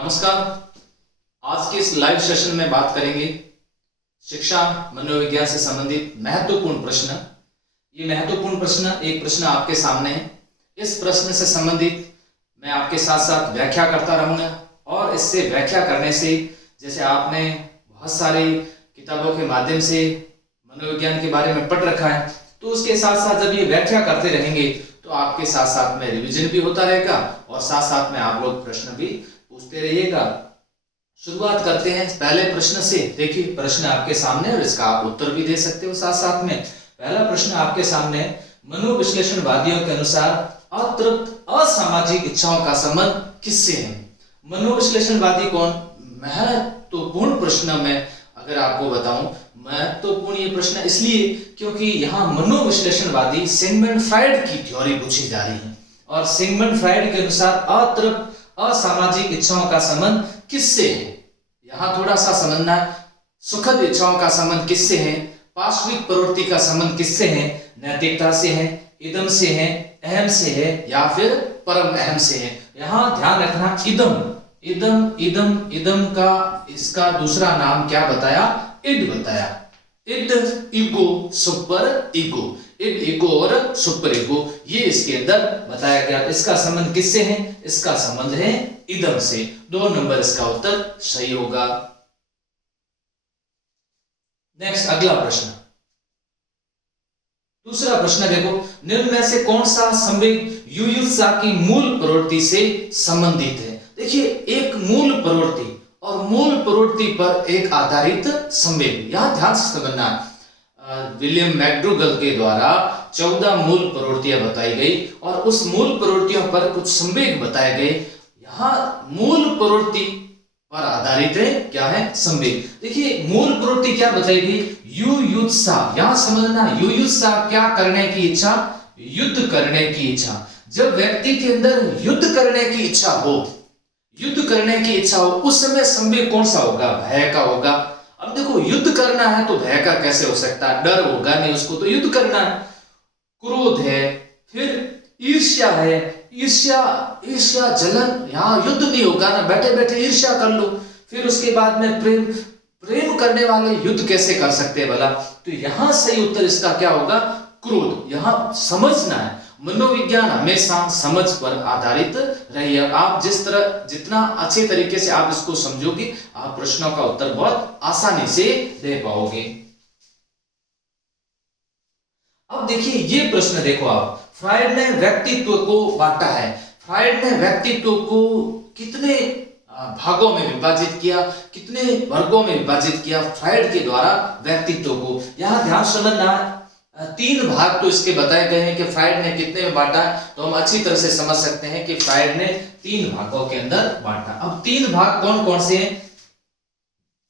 नमस्कार। आज के इस लाइव सेशन में बात करेंगे शिक्षा मनोविज्ञान से संबंधित महत्वपूर्ण प्रश्न। ये महत्वपूर्ण प्रश्न एक प्रश्न आपके सामने है। इस प्रश्न से संबंधित मैं आपके साथ साथ व्याख्या करता रहूंगा और इससे व्याख्या करने से जैसे आपने बहुत सारी किताबों के माध्यम से मनोविज्ञान के बारे में पढ़ रखा है, तो उसके साथ साथ जब ये व्याख्या करते रहेंगे तो आपके साथ साथ में रिवीजन भी होता रहेगा और साथ साथ में आप लोग प्रश्न भी पूछते रहिएगा। शुरुआत करते हैं पहले प्रश्न से। देखिए प्रश्न आपके सामने और इसका आप उत्तर भी दे सकते हो साथ साथ में। पहला प्रश्न आपके सामने, मनोविश्लेषणवादियों के अनुसार अतृप्त असामाजिक इच्छाओं का संबंध किससे है? मनोविश्लेषणवादी कौन? महत्वपूर्ण प्रश्न में अगर आपको बताऊं, महत्वपूर्ण ये प्रश्न इसलिए क्योंकि यहाँ मनोविश्लेषणवादी सिगमंड फ्रायड की थ्योरी पूछी जा रही है और सिगमंड फ्रायड के अनुसार अतृप्त असामाजिक इच्छाओं का संबंध किससे है? यहां थोड़ा सा समझना है। सुखद इच्छाओं का संबंध किससे है? पार्श्विक प्रवृत्ति का संबंध किससे है? नैतिकता से है, इदम से है, अहम से है या फिर परम अहम से है? यहां ध्यान रखना, इदम का इसका दूसरा नाम क्या बताया? इड बताया। Id, ego, super ego. Id, ego और सुपर ईगो, ये इसके अंदर बताया गया। इसका संबंध किससे है? इसका संबंध है इदम से। 2 नंबर इसका उत्तर सही होगा। नेक्स्ट अगला प्रश्न, दूसरा प्रश्न देखो, निम्न में से कौन सा संवेग युयुत्सा की मूल प्रवृत्ति से संबंधित है? देखिए एक मूल प्रवृत्ति और मूल प्रवृत्ति पर एक आधारित संवेग, यहां ध्यान से समझना है। विलियम मैकडूगल के द्वारा 14 मूल प्रवृत्तियां बताई गई और उस मूल प्रवृत्तियों पर कुछ संवेग बताए गए। यहां मूल प्रवृत्ति पर आधारित है क्या है? संवेग। देखिए मूल प्रवृत्ति क्या बताई गई? युयुत्सा। यहां समझना, युयुत्सा क्या करने की इच्छा? युद्ध करने की इच्छा। जब व्यक्ति के अंदर युद्ध करने की इच्छा हो, युद्ध करने की इच्छा हो, उस समय संवेग कौन सा होगा? भय का होगा। अब देखो युद्ध करना है तो भय का कैसे हो सकता है? डर होगा नहीं, उसको तो युद्ध करना है। क्रोध है, फिर ईर्ष्या है, ईर्ष्या जलन, यहां युद्ध नहीं होगा ना, बैठे बैठे ईर्ष्या कर लो। फिर उसके बाद में प्रेम करने वाले युद्ध कैसे कर सकते हैं भला? तो यहां सही उत्तर इसका क्या होगा? क्रोध। यहां समझना है, मनोविज्ञान हमेशा समझ पर आधारित रही है। आप जितना अच्छे तरीके से आप इसको समझोगे, आप प्रश्नों का उत्तर बहुत आसानी से दे पाओगे। अब देखिए ये प्रश्न देखो आप, फ्रायड ने व्यक्तित्व को बांटा है। फ्रायड ने व्यक्तित्व को कितने भागों में विभाजित किया, कितने वर्गों में विभाजित किया फ्रायड के द्वारा व्यक्तित्व को? यहां ध्यान समझना, 3 भाग तो इसके बताए गए हैं कि फ्रायड ने कितने में बांटा, तो हम अच्छी तरह से समझ सकते हैं कि फ्रायड ने 3 भागों के अंदर बांटा। अब 3 भाग कौन कौन से हैं?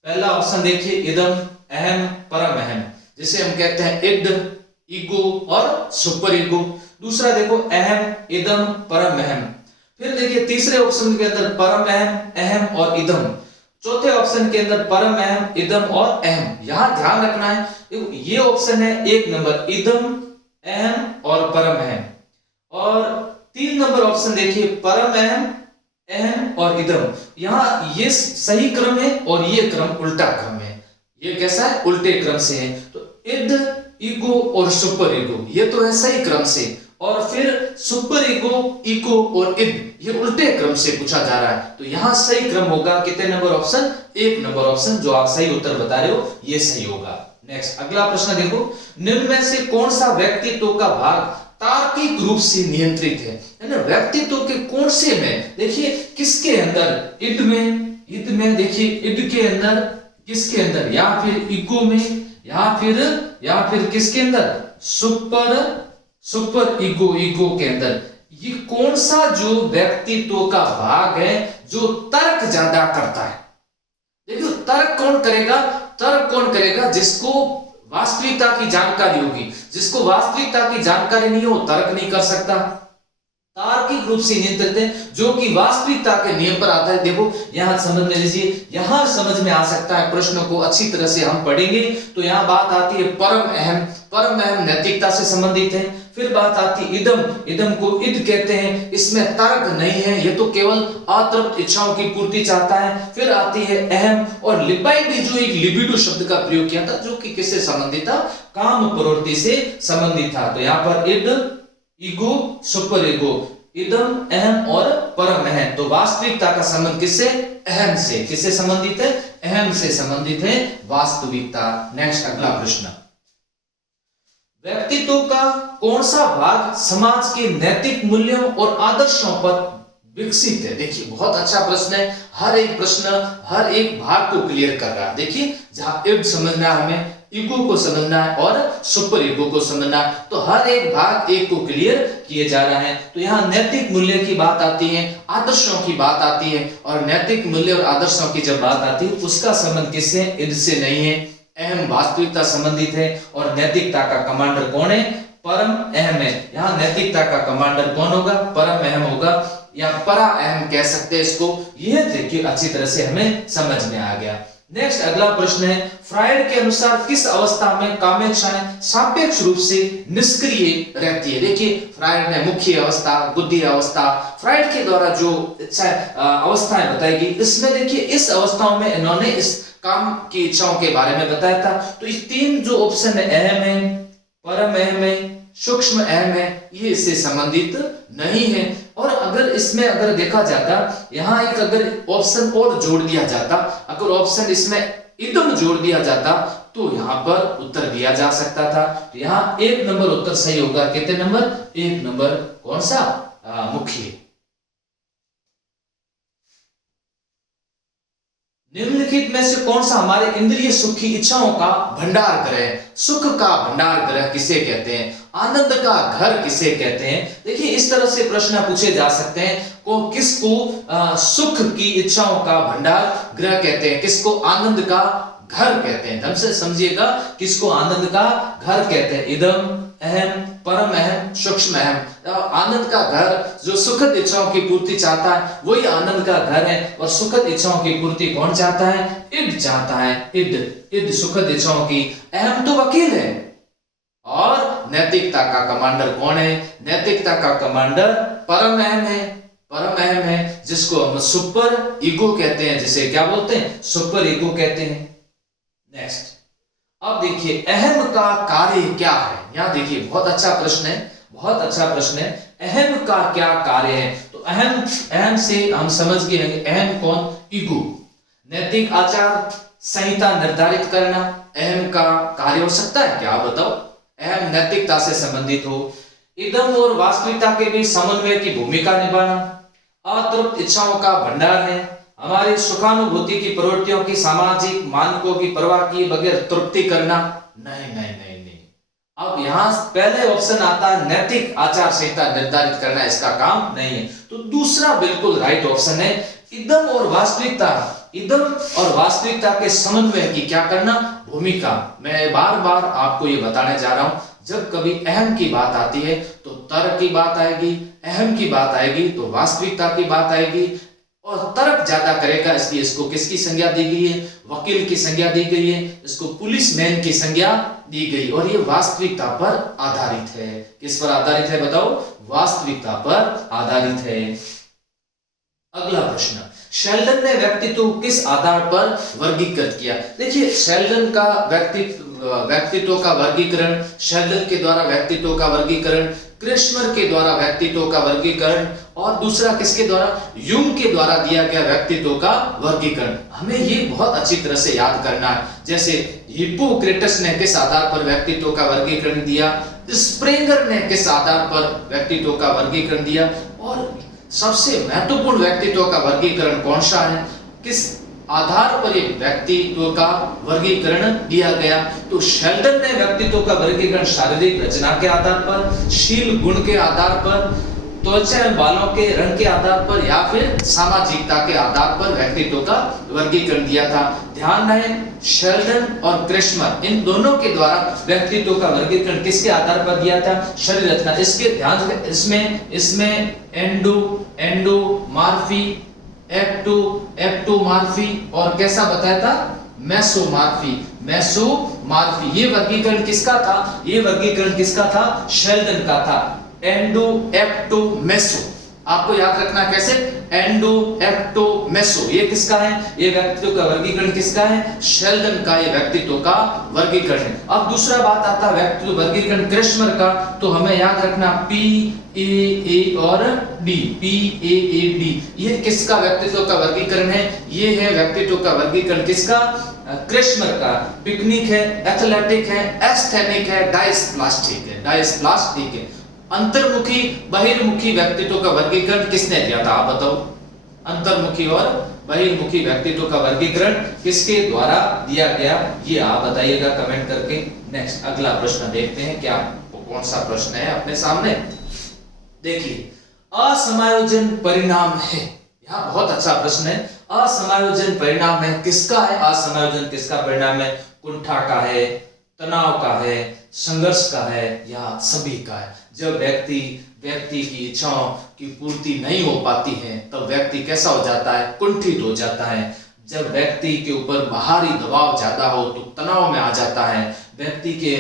पहला ऑप्शन देखिए, इदम, अहम, परम अहम, जिसे हम कहते हैं इड, ईगो और सुपर ईगो। दूसरा देखो अहम, इदम, परम अहम। फिर देखिए तीसरे ऑप्शन के अंदर परम अहम, अहम और इदम। चौथे ऑप्शन के अंदर परम अहम, इदम और अहम। यहां ध्यान रखना है, ये ऑप्शन है 1 नंबर, इदम, अहम और परम अहम। और 3 नंबर ऑप्शन देखिए, परम अहम, अहम और इदम। यहां ये सही क्रम है और ये क्रम उल्टा क्रम है। ये कैसा है? उल्टे क्रम से है। तो इड, ईगो और सुपर ईगो, ये तो है सही क्रम से, और फिर सुपर ईगो और इड, ये उल्टे क्रम से पूछा जा रहा है। तो यहां सही क्रम होगा कितने नंबर ऑप्शन? 1 नंबर ऑप्शन, जो आप सही उत्तर बता रहे हो ये सही होगा। नेक्स्ट अगला प्रश्न देखो, निम्न में से कौन सा व्यक्तित्व का भाग तार्किक रूप से नियंत्रित है ना? व्यक्तित्व के कौन से में? देखिए किसके अंदर? इड में देखिए, इड के अंदर, किसके अंदर? या फिर ईगो में, या फिर किसके अंदर? सुपर ईगो के अंदर। ये कौन सा जो व्यक्तित्व का भाग है जो तर्क ज्यादा करता है? देखिए तर्क कौन करेगा? जिसको वास्तविकता की जानकारी होगी। जिसको वास्तविकता की जानकारी नहीं हो, तर्क नहीं कर सकता। तार्किक रूप से नियंत्रित है, जो कि वास्तविकता के नियम पर आधारित। देखो यहां समझ में लीजिए, यहां समझ में आ सकता है, प्रश्न को अच्छी तरह से हम पढ़ेंगे तो यहां बात आती है परम अहम। परम अहम नैतिकता से संबंधित है, फिर बात आती इदम, इदम को इद कहते हैं, इसमें तर्क नहीं है, ये तो केवल अतृप्त इच्छाओं की पूर्ति चाहता है। फिर आती है अहम, और लिबाई भी जो एक लिबिडो शब्द का प्रयोग किया था, जो कि किससे संबंधित था, काम प्रवृत्ति से संबंधित था। तो यहाँ पर इद, ईगो, सुपर ईगो, इदम, अहम और परम अहम। तो वास्तविकता का संबंध किससे, अहम से। किससे संबंधित है, अहम से संबंधित है वास्तविकता। नेक्स्ट अगला प्रश्न, व्यक्तित्व का कौन सा भाग समाज के नैतिक मूल्यों और आदर्शों पर विकसित है। देखिए बहुत अच्छा प्रश्न है, हर एक प्रश्न हर एक भाग को क्लियर कर रहा है। देखिए जहां इड समझना है, हमें ईगो को समझना है और सुपर ईगो को समझना है, तो हर एक भाग एक को क्लियर किए जा रहा है। तो यहाँ नैतिक मूल्य की बात आती है, आदर्शों की बात आती है, और नैतिक मूल्य और आदर्शों की जब बात आती है उसका संबंध किससे, इद से नहीं है। अहम वास्तविकता संबंधित है, और नैतिकता का कमांडर कौन है, परम अहम है। यहाँ नैतिकता का कमांडर कौन होगा, परम अहम होगा, या परा अहम कह सकते हैं इसको। यह देखिए अच्छी तरह से हमें समझ में आ गया। नेक्स्ट अगला प्रश्न है, फ्रायड के अनुसार किस अवस्था में कामेच्छाएं सापेक्ष रूप से निष्क्रिय रहती है। देखिए फ्रायड ने मुख्य अवस्था, बुद्धि अवस्था, फ्रायड के द्वारा जो अवस्थाएं बताई गई, इसमें देखिए इस अवस्थाओं में इन्होंने इस काम की इच्छाओं के बारे में बताया था। तो इस तीन जो ऑप्शन है, अहम है, परम अहम है, सूक्ष्म अहम है, ये इससे संबंधित नहीं है। और अगर इसमें अगर देखा जाता, यहाँ एक अगर ऑप्शन और जोड़ दिया जाता, अगर ऑप्शन इसमें इदम जोड़ दिया जाता, तो यहाँ पर उत्तर दिया जा सकता था। तो यहाँ 1 नंबर उत्तर सही होगा। कितने नंबर, 1 नंबर। कौन सा, मुख्य। निम्नलिखित में से कौन सा हमारे इंद्रिय सुख की इच्छाओं का भंडार ग्रह है। सुख का भंडार ग्रह किसे कहते हैं, आनंद का घर किसे कहते हैं। देखिए इस तरह से प्रश्न पूछे जा सकते हैं, को किसको सुख की इच्छाओं का भंडार ग्रह कहते हैं, किसको आनंद का घर कहते हैं। ढंग से समझिएगा, किसको आनंद का घर कहते हैं। इदम, अहम, परम अहम, सूक्ष्म अहम। आनंद का घर जो सुखद इच्छाओं की पूर्ति चाहता है, वही आनंद का घर है। और सुखद इच्छाओं की पूर्ति कौन चाहता है, इद चाहता है। इद सुखद इच्छाओं की। अहम तो वकील है, और नैतिकता का कमांडर कौन है, नैतिकता का कमांडर परम अहम है। परम अहम है, जिसको हम सुपर ईगो कहते हैं, जिसे क्या बोलते हैं, सुपर ईगो कहते हैं। नेक्स्ट, अब देखिए अहम का कार्य क्या है। यहां देखिए बहुत अच्छा प्रश्न है, बहुत अच्छा प्रश्न है। अहम का क्या कार्य है, तो अहम से हम समझ गए हैं, अहम कौन, ईगो। नैतिक आचार संहिता निर्धारित करना अहम का कार्य हो सकता है क्या, बताओ। अहम नैतिकता से संबंधित हो। इदम और वास्तविकता के बीच समन्वय की भूमिका निभाना। अतृप्त इच्छाओं का भंडार है, हमारी सुखानुभूति की प्रवृत्तियों की सामाजिक मानकों की परवाह किए बगैर तृप्ति करना। नहीं नहीं नहीं नहीं। अब यहां पहले ऑप्शन आता है नैतिक आचार संहिता निर्धारित करना, इसका काम नहीं है। तो दूसरा बिल्कुल राइट ऑप्शन है, इदम और वास्तविकता, इदम और वास्तविकता के समन्वय की क्या करना, भूमिका। मैं बार बार आपको ये बताने जा रहा हूं, जब कभी अहम की बात आती है तो तर्क की बात आएगी, अहम की बात आएगी तो वास्तविकता की बात आएगी। और तर्क ज्यादा करेगा, इसलिए इसको किसकी संज्ञा दी गई है, वकील की संज्ञा दी गई है, इसको पुलिसमैन की संज्ञा दी गई। और ये वास्तविकता पर आधारित है। किस पर आधारित है बताओ, वास्तविकता पर आधारित है। अगला प्रश्न, शेल्डन ने व्यक्तित्व को किस आधार पर वर्गीकृत किया। देखिए शेल्डन का व्यक्तित्व का वर्गीकरण, शेल्डन के द्वारा व्यक्तित्व का वर्गीकरण, क्रिस्मर के द्वारा व्यक्तित्व का वर्गीकरण, और दूसरा किसके द्वारा, यूंग के द्वारा दिया गया व्यक्तित्व का वर्गीकरण। हमें ये बहुत अच्छी तरह से याद करना है। जैसे हिप्पोक्रेटस ने किस आधार पर व्यक्तित्व का वर्गीकरण दिया, स्प्रेंगर ने किस आधार पर व्यक्तित्व का वर्गीकरण दिया, और सबसे महत्वपूर्ण व्यक्तित्व का वर्गीकरण कौन सा है, किस आधार पर ये व्यक्तित्व का वर्गीकरण दिया गया। तो शेल्डन ने व्यक्तित्व का वर्गीकरण शारीरिक रचना के आधार पर, शील गुण के आधार पर, त्वचा एवं बालों के रंग के आधार पर, या फिर सामाजिकता के आधार पर व्यक्तित्व का वर्गीकरण दिया था। ध्यान रहे, शेल्डन और क्रिस्मर इन दोनों के द्वारा व्यक्तित्व का वर्गीकरण किसके आधार पर दिया था, शरीर रचना। इसके ध्यान से इसमें एंडोमॉर्फी, एक्टोमॉर्फी और कैसा बताया था, मेसोमॉर्फी। मेसोमॉर्फी ये वर्गीकरण किसका था? ये वर्गीकरण किसका था? शेल्डन का था। Endo, ecto, meso. आपको याद रखना कैसे? Endo, ecto, meso. ये किसका है? ये व्यक्तित्व का वर्गीकरण किसका है? शेल्डन का ये व्यक्तित्व का वर्गीकरण है। अब दूसरा बात आता है व्यक्तित्व वर्गीकरण क्रेशमर का, तो हमें याद रखना पी ए ए और D. P A A D ये किसका व्यक्तित्व का वर्गीकरण है? ये है व्यक्तित्व का वर्गीकरण किसका? क्रेशमर का। पिकनिक है, एथलेटिक है, एस्थेनिक है, डायस्प्लास्टिक है। डायस्प्लास्टिक है। अंतर्मुखी बहिर्मुखी व्यक्तित्व का वर्गीकरण किसने दिया था? आप बताओ। अंतर्मुखी और बहिर्मुखी व्यक्तित्व का वर्गीकरण किसके द्वारा दिया गया? ये आप बताइएगा कमेंट करके। नेक्स्ट अगला प्रश्न देखते हैं, क्या कौन सा प्रश्न है अपने सामने। देखिए, असमायोजन परिणाम है। यह बहुत अच्छा प्रश्न है। असमायोजन परिणाम है किसका है? असमायोजन किसका परिणाम है? कुंठा का है, तनाव का है, संघर्ष का है, या सभी का है? जब व्यक्ति की इच्छाओं की पूर्ति नहीं हो पाती है तब व्यक्ति कैसा हो जाता है? कुंठित हो जाता है। जब व्यक्ति के ऊपर बाहरी दबाव ज्यादा हो तो तनाव में आ जाता है। व्यक्ति के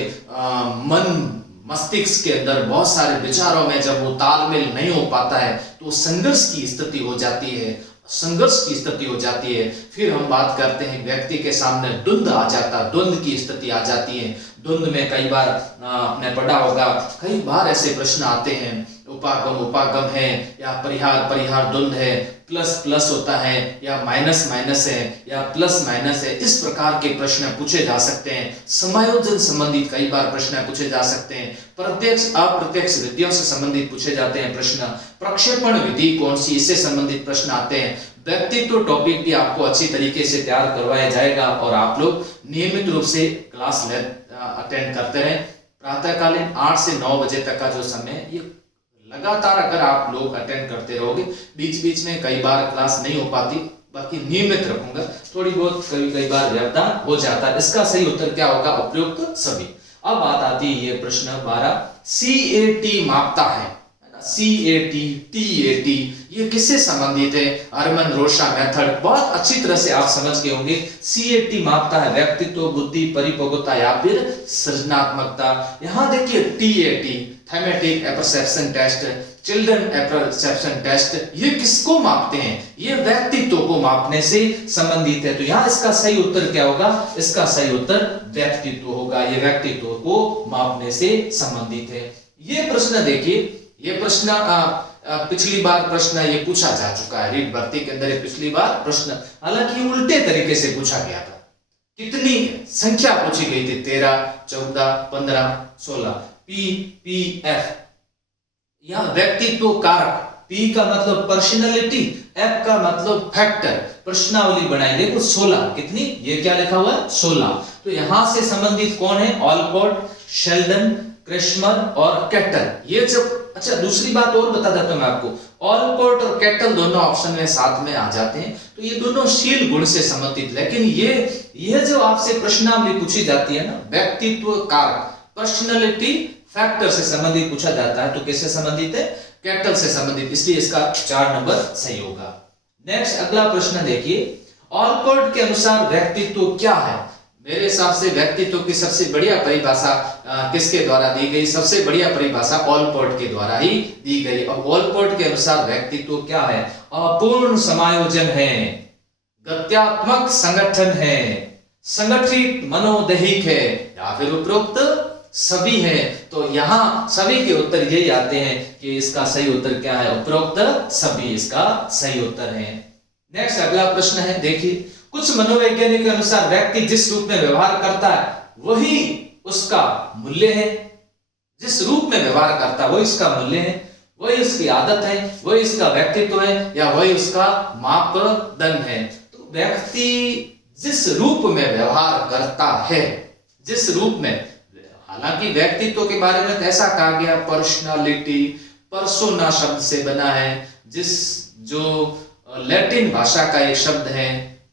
मन मस्तिष्क के अंदर बहुत सारे विचारों में जब वो तालमेल नहीं हो पाता है तो संघर्ष की स्थिति हो जाती है। संघर्ष की स्थिति हो जाती है। फिर हम बात करते हैं व्यक्ति के सामने द्वंद्व आ जाता, द्वंद्व की स्थिति आ जाती है। द्वंद्व में कई बार आपने पढ़ा होगा, कई बार ऐसे प्रश्न आते हैं, उपागम उपागम है या परिहार परिहार द्वंद्व है, प्लस प्लस होता है या माइनस माइनस है या प्लस माइनस है। इस प्रकार के प्रश्न पूछे जा सकते हैं। समायोजन संबंधित कई बार प्रश्न पूछे जा सकते हैं। प्रत्यक्ष अप्रत्यक्ष विधियों से संबंधित पूछे जाते हैं प्रश्न। प्रक्षेपण विधि कौन सी, इससे संबंधित प्रश्न आते हैं। व्यक्तित्व टॉपिक भी आपको अच्छी तरीके से तैयार करवाया जाएगा और आप लोग नियमित रूप से क्लास अटेंड करते रहें। प्रातःकालीन 8 से 9 बजे तक का जो समय है, ये लगातार अगर आप लोग अटेंड करते रहोगे, बीच बीच में कई बार क्लास नहीं हो पाती, बाकी नियमित रखूंगा। थोड़ी बहुत कई बार व्यवधान हो जाता है। इसका सही उत्तर क्या होगा? उपयुक्त सभी। अब बात आती है ये प्रश्न 12, CAT मापता है ना? CAT, TAT ये किससे संबंधित है? Hermann Rorschach method. बहुत अच्छी तरह से आप समझ गए होंगे। CAT मापता है व्यक्तित्व, बुद्धि, परिपक्वता या फिर सृजनात्मकता। यहां देखिए TAT थैमेटिक एपर्सेप्शन टेस्ट, चिल्ड्रन एपर्सेप्शन टेस्ट, ये किसको मापते हैं? ये व्यक्तित्व को मापने से संबंधित है। तो यहाँ इसका सही उत्तर क्या होगा? इसका सही उत्तर व्यक्तित्व होगा। ये व्यक्तित्व को मापने से संबंधित है। ये प्रश्न देखिए, ये प्रश्न पिछली बार प्रश्न ये पूछा जा चुका है रीट भर्ती के अंदर। पिछली बार प्रश्न हालांकि उल्टे तरीके से पूछा गया था। कितनी संख्या पूछी गई थी? 13, 14, 15, 16। PPF यह व्यक्तित्व कारक। P का मतलब पर्सनालिटी, F का मतलब फैक्टर। प्रश्नावली बनाई, देखो 16 कितनी, ये क्या लिखा हुआ है? 16। तो यहां से संबंधित कौन है? ऑलपोर्ट, शेल्डन, क्रेशमर और कैटल। ये जब अच्छा दूसरी बात और बता देता हूं मैं आपको, ऑलपोर्ट और कैटल दोनों ऑप्शन में साथ में आ जाते हैं, तो ये दोनों शील गुण से संबंधित। लेकिन ये जो आपसे प्रश्नावली पूछी जाती है ना, व्यक्तित्व कारक, पर्सनालिटी, फैक्टर से संबंधित पूछा जाता है, तो किससे संबंधित है? कैटल से संबंधित। इसलिए इसका 4 नंबर सही होगा। नेक्स्ट अगला प्रश्न देखिए, ऑलपोर्ट के अनुसार व्यक्तित्व क्या है? मेरे हिसाब से व्यक्तित्व की सबसे बढ़िया परिभाषा किसके द्वारा दी गई? सबसे बढ़िया परिभाषा ऑलपोर्ट के द्वारा ही दी गई। अब ऑलपोर्ट के अनुसार व्यक्तित्व क्या है? अपूर्ण समायोजन है, गत्यात्मक संगठन है, संगठित मनोदैहिक है, या फिर उपरोक्त सभी है। तो यहां सभी के उत्तर यही आते हैं कि इसका सही उत्तर क्या है? उपरोक्त सभी इसका सही उत्तर है। नेक्स्ट अगला प्रश्न है, देखिए, कुछ मनोवैज्ञानिक के अनुसार व्यक्ति जिस रूप में व्यवहार करता है वही उसका मूल्य है। जिस रूप में व्यवहार करता है वही इसका मूल्य है, वही उसकी आदत है, वही इसका व्यक्तित्व है, या वही उसका मापदंड है। तो व्यक्ति जिस रूप में व्यवहार करता है, जिस रूप में, हालांकि व्यक्तित्व के बारे में ऐसा कहा गया पर्सनालिटी, पर्सोना शब्द से बना है, जो लैटिन भाषा का एक शब्द है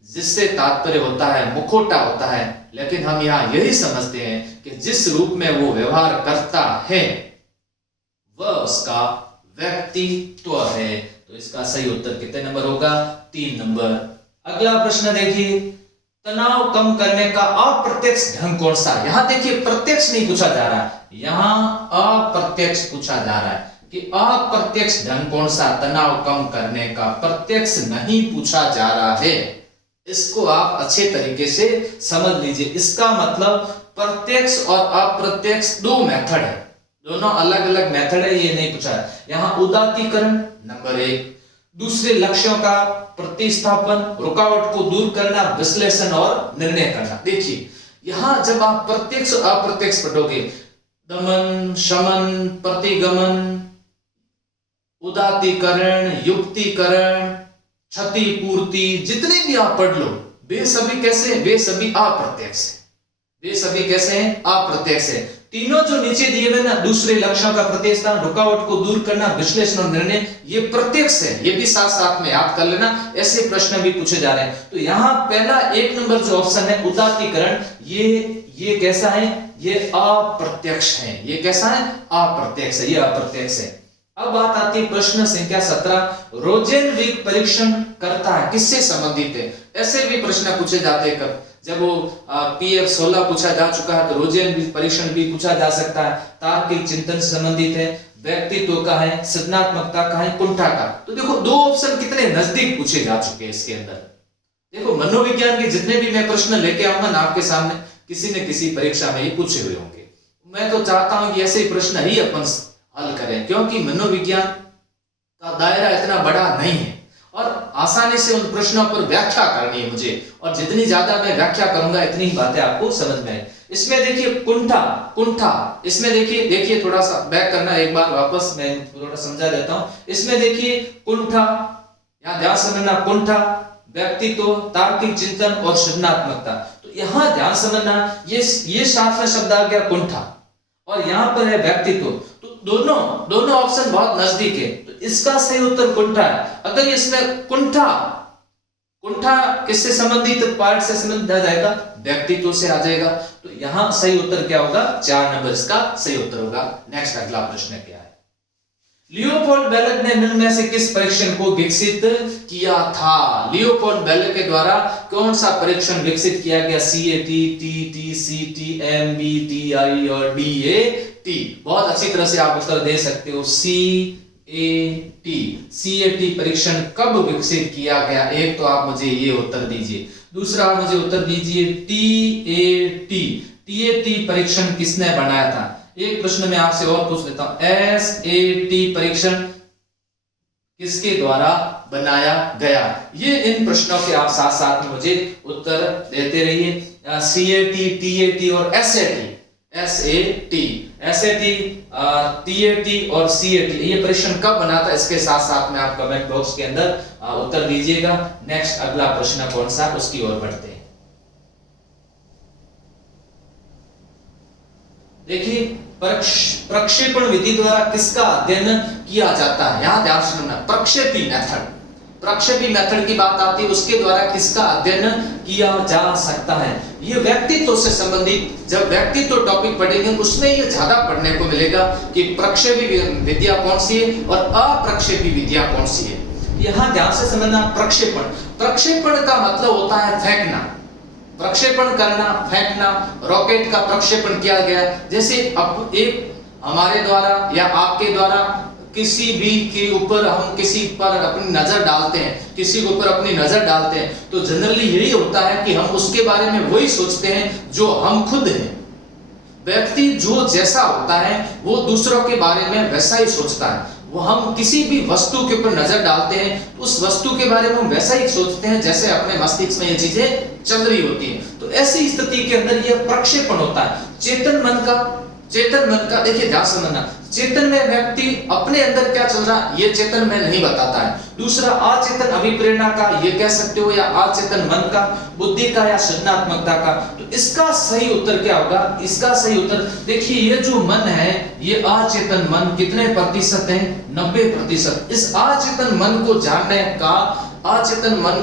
जिससे तात्पर्य होता है मुखौटा होता है। लेकिन हम यहाँ यही समझते हैं कि जिस रूप में वो व्यवहार करता है वह उसका व्यक्तित्व है। तो इसका सही उत्तर कितने नंबर होगा? 3 नंबर। अगला प्रश्न देखिए, तनाव कम करने का अप्रत्यक्ष ढंग कौन सा? यहां देखिए प्रत्यक्ष नहीं पूछा जा रहा है, यहां अप्रत्यक्ष पूछा जा रहा है कि अप्रत्यक्ष ढंग कौन सा तनाव कम करने का, प्रत्यक्ष नहीं पूछा जा रहा है। इसको आप अच्छे तरीके से समझ लीजिए। इसका मतलब प्रत्यक्ष और अप्रत्यक्ष दो मेथड है, दोनों अलग अलग मेथड है, ये नहीं पूछा है। यहां उदात्तीकरण नंबर 1, दूसरे लक्ष्यों का प्रतिस्थापन, रुकावट को दूर करना, विश्लेषण और निर्णय करना। देखिए यहां जब आप प्रत्यक्ष और अप्रत्यक्ष पढ़ोगे, दमन, शमन, प्रतिगमन, उदात्तीकरण, युक्तिकरण, क्षतिपूर्ति, जितने भी आप पढ़ लो वे सभी कैसे हैं? वे सभी अप्रत्यक्ष है। वे सभी कैसे हैं? अप्रत्यक्ष है। तीनों जो नीचे दिए हुए ना, दूसरे लक्ष्यों का प्रतिस्थापन, रुकावट को दूर करना, विश्लेषण और निर्णय, ये प्रत्यक्ष है। ये भी साथ साथ में याद कर लेना, ऐसे प्रश्न भी पूछे जा रहे हैं। तो यहाँ पहला 1 नंबर जो ऑप्शन है उदात्तीकरण, ये कैसा है? ये अप्रत्यक्ष है। ये कैसा है? अप्रत्यक्ष है, ये अप्रत्यक्ष है। अब बात आती है प्रश्न संख्या 17, रोजेनविक परीक्षण करता है किससे संबंधित है? ऐसे भी प्रश्न पूछे जाते हैं। कब जब वो PF 16 पूछा जा चुका है तो रोजेनविक परीक्षण भी पूछा जा सकता है। तार्किक चिंतन से संबंधित है, व्यक्तित्व का है, सृजनात्मकता का है, कुंठा का। तो देखो दो ऑप्शन कितने नजदीक पूछे जा चुके हैं इसके अंदर। देखो मनोविज्ञान के जितने भी मैं प्रश्न लेके आऊंगा ना आपके सामने, किसी न किसी परीक्षा में ये पूछे हुए होंगे। मैं तो चाहता हूं कि ऐसे प्रश्न ही अपन हल करें, क्योंकि मनोविज्ञान का दायरा इतना बड़ा नहीं है और आसानी से उन प्रश्नों पर व्याख्या करनी है मुझे, और जितनी ज्यादा मैं व्याख्या करूंगा इतनी ही बातें आपको समझ में आए। इसमें देखिए कुंठा, इसमें देखिए थोड़ा सा बैक करना, एक बार वापस मैं थोड़ा समझा देता हूं। इसमें देखिए कुंठा, यहां ध्यान समझना, कुंठा, व्यक्तित्व, तार्किक चिंतन और सृजनात्मकता। तो यहां ध्यान समझना, ये साथ में शब्द आ गया कुंठा और यहां पर है व्यक्तित्व। तो दोनों ऑप्शन बहुत नजदीक है, तो इसका सही उत्तर कुंठा है। अगर इसमें कुंठा किससे संबंधित पार्ट से संबंधित आ जाएगा? व्यक्तित्व से आ जाएगा। तो यहां सही उत्तर क्या होगा? 4 नंबर इसका सही उत्तर होगा। नेक्स्ट अगला प्रश्न क्या है? लियोपोल्ड बेलक ने निम्न में से किस परीक्षण को विकसित किया था? लियोपोल्ड बेलक के द्वारा कौन सा परीक्षण विकसित किया गया? CAT, TT, CT, MBTI और DAT। बहुत अच्छी तरह से आप उत्तर दे सकते हो। CAT परीक्षण कब विकसित किया गया? एक तो आप मुझे ये उत्तर दीजिए, दूसरा आप मुझे उत्तर दीजिए TAT परीक्षण किसने बनाया था? एक प्रश्न मैं आपसे और पूछ लेता हूं, SAT परीक्षण किसके द्वारा बनाया गया? ये इन प्रश्नों के आप साथ साथ में मुझे उत्तर देते रहिए। CAT, TAT और SAT, TAT और CAT ये परीक्षण कब बना था? इसके साथ साथ में आप कमेंट बॉक्स के अंदर उत्तर दीजिएगा। नेक्स्ट अगला प्रश्न कौन सा, उसकी ओर बढ़ते हैं। देखिए प्रक्षेपण विधि द्वारा किसका अध्ययन किया जाता है? यहां ध्यान सुनना, प्रक्षेपी मेथड की बात आती है, उसके द्वारा किसका अध्ययन किया जा सकता है? ये व्यक्तित्व से संबंधित, जब व्यक्तित्व टॉपिक पढ़ेंगे उसमें ये ज्यादा पढ़ने को मिलेगा कि प्रक्षेपी विद्या कौन सी है और अप्रक्षेपी विद्या कौन सी है। यहां ध्यान से समझना, प्रक्षेपण का मतलब होता है फेंकना, प्रक्षेपण करना, फेंकना। रॉकेट का प्रक्षेपण किया गया, जैसे अब एक हमारे द्वारा या आपके द्वारा किसी भी के ऊपर हम किसी पर अपनी नजर डालते हैं, किसी के ऊपर अपनी नजर डालते हैं, तो जनरली यही होता है कि हम उसके बारे में वही सोचते हैं जो हम खुद हैं। व्यक्ति जो जैसा होता है वो दूसरों के बारे में वैसा ही सोचता है। वो हम किसी भी वस्तु के ऊपर नजर डालते हैं, उस वस्तु के बारे में हम वैसा ही सोचते हैं जैसे अपने मस्तिष्क में ये चीजें चल रही होती हैं। तो ऐसी स्थिति के अंदर यह प्रक्षेपण होता है। चेतन मन का देखिए ध्यान समझना, चेतन में व्यक्ति अपने अंदर क्या चल रहा है ये चेतन में नहीं बताता है। दूसरा अचेतन अभिप्रेरणा का ये कह सकते हो, या अचेतन मन का, बुद्धि का या सृजनात्मकता का। तो इसका सही उत्तर क्या होगा? इसका सही उत्तर देखिए, ये जो मन है ये अचेतन मन कितने प्रतिशत है? 90%। इस अचेतन मन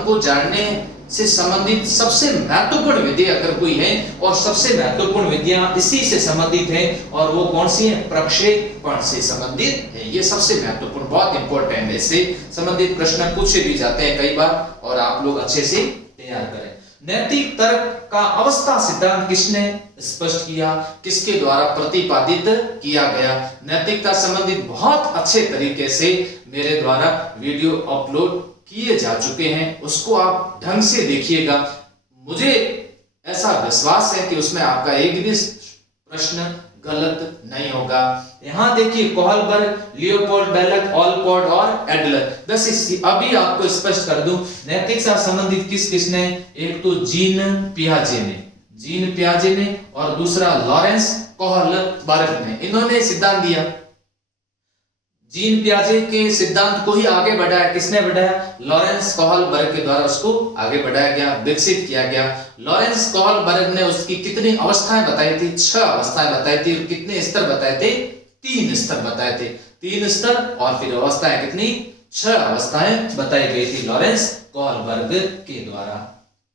को जानने से संबंधित सबसे महत्वपूर्ण विद्या अगर कोई है, और सबसे महत्वपूर्ण विद्या इसी से संबंधित है, और वो कौन सी है? प्रक्षेपण से संबंधित है। ये सबसे महत्वपूर्ण, बहुत इंपॉर्टेंट है। इससे संबंधित प्रश्न पूछे भी जाते हैं कई बार, और आप लोग अच्छे से तैयार करें। नैतिक तर्क का अवस्था सिद्धांत किसने स्पष्ट किया, किसके द्वारा प्रतिपादित किया गया। नैतिकता संबंधित बहुत अच्छे तरीके से मेरे द्वारा वीडियो अपलोड किए जा चुके हैं, उसको आप ढंग से देखिएगा। मुझे ऐसा विश्वास है कि उसमें आपका एक भी प्रश्न गलत नहीं होगा। यहां देखिए कोहलबर्ग, लियोपोल्ड, बेलक, ऑलपोर्ट और एडलर। बस अभी आपको स्पष्ट कर दूं, नैतिकता संबंधित किसने, एक तो जीन पियाजे ने और दूसरा लॉरेंस कोहलबर्ग ने, इन्होंने सिद्धांत दिया। जीन पियाजे के सिद्धांत को ही आगे बढ़ाया, किसने बढ़ाया, लॉरेंस कोहलबर्ग के द्वारा उसको आगे बढ़ाया गया, विकसित किया गया। लॉरेंस कोहलबर्ग ने उसकी कितनी अवस्थाएं बताई थी, 6 अवस्थाएं बताई थी। और कितने स्तर बताए थे, 3 स्तर बताए थे, 3 स्तर और फिर अवस्थाएं कितनी, 6 अवस्थाएं बताई गई थी लॉरेंस कोहलबर्ग के द्वारा।